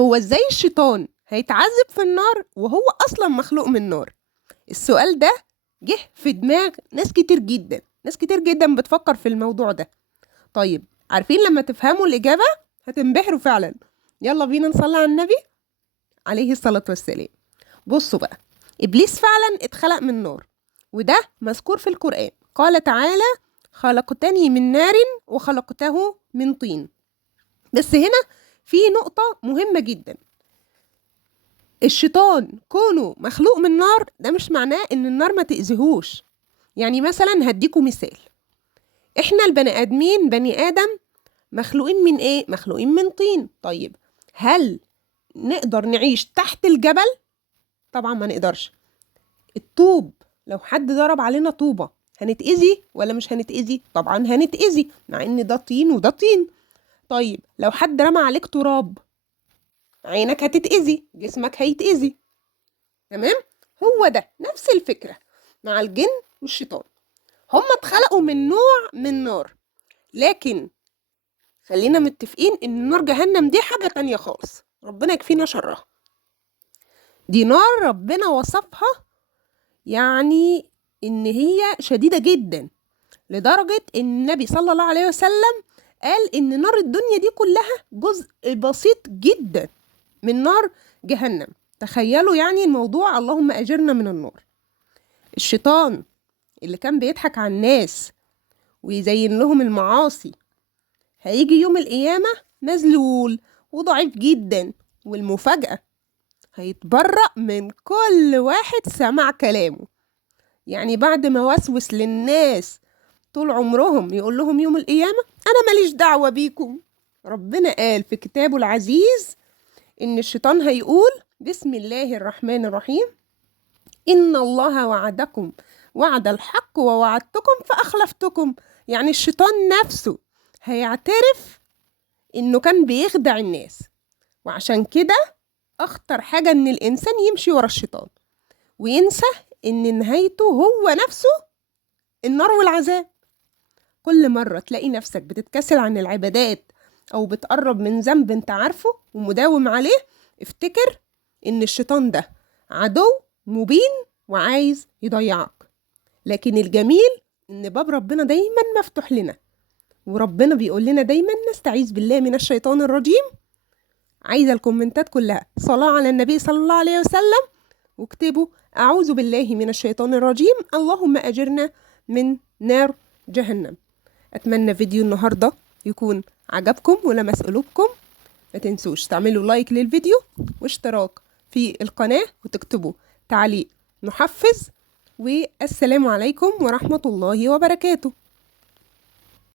هو ازاي الشيطان هيتعذب في النار وهو اصلا مخلوق من نار؟ السؤال ده جه في دماغ ناس كتير جدا، ناس كتير جدا بتفكر في الموضوع ده. طيب عارفين لما تفهموا الإجابة هتنبهروا فعلا. يلا بينا نصلي على النبي عليه الصلاة والسلام. بصوا بقى، إبليس فعلا اتخلق من نار، وده مذكور في القرآن. قال تعالى: خلقتني من نار وخلقته من طين. بس هنا في نقطة مهمة جدا. الشيطان كونه مخلوق من نار ده مش معناه ان النار ما تأذيهوش. يعني مثلا هديكوا مثال، احنا البني ادمين، بني ادم مخلوقين من ايه؟ مخلوقين من طين. طيب هل نقدر نعيش تحت الجبل؟ طبعا ما نقدرش. الطوب، لو حد ضرب علينا طوبة هنتأذي ولا مش هنتأذي؟ طبعا هنتأذي، مع ان ده طين وده طين. طيب لو حد رمى عليك تراب، عينك هتتأذي، جسمك هيتأذي. تمام؟ هو ده نفس الفكرة مع الجن والشيطان. هما اتخلقوا من نوع من نار، لكن خلينا متفقين ان نار جهنم دي حاجة تانية خالص، ربنا يكفينا شرها. دي نار ربنا وصفها يعني ان هي شديدة جدا، لدرجة ان النبي صلى الله عليه وسلم قال ان نار الدنيا دي كلها جزء بسيط جدا من نار جهنم. تخيلوا يعني الموضوع، اللهم اجرنا من النار. الشيطان اللي كان بيضحك على الناس ويزين لهم المعاصي هيجي يوم القيامة مذلول وضعيف جدا، والمفاجأة هيتبرأ من كل واحد سمع كلامه. يعني بعد ما وسوس للناس طول عمرهم يقول لهم يوم القيامة أنا ماليش دعوة بيكم، ربنا قال في كتابه العزيز إن الشيطان هيقول: بسم الله الرحمن الرحيم، إن الله وعدكم وعد الحق ووعدتكم فأخلفتكم. يعني الشيطان نفسه هيعترف إنه كان بيخدع الناس. وعشان كده أخطر حاجة إن الإنسان يمشي ورا الشيطان وينسى إن نهايته هو نفسه النار والعذاب. كل مرة تلاقي نفسك بتتكسل عن العبادات أو بتقرب من ذنب أنت عارفه ومداوم عليه، افتكر إن الشيطان ده عدو مبين وعايز يضيعك. لكن الجميل إن باب ربنا دايما مفتوح لنا، وربنا بيقول لنا دايما نستعيذ بالله من الشيطان الرجيم. عايزة الكومنتات كلها صلاة على النبي صلى الله عليه وسلم، واكتبوا أعوذ بالله من الشيطان الرجيم، اللهم أجرنا من نار جهنم. أتمنى فيديو النهاردة يكون عجبكم ولمس قلوبكم. ما تنسوش تعملوا لايك للفيديو واشتراك في القناة وتكتبوا تعليق محفز. والسلام عليكم ورحمة الله وبركاته.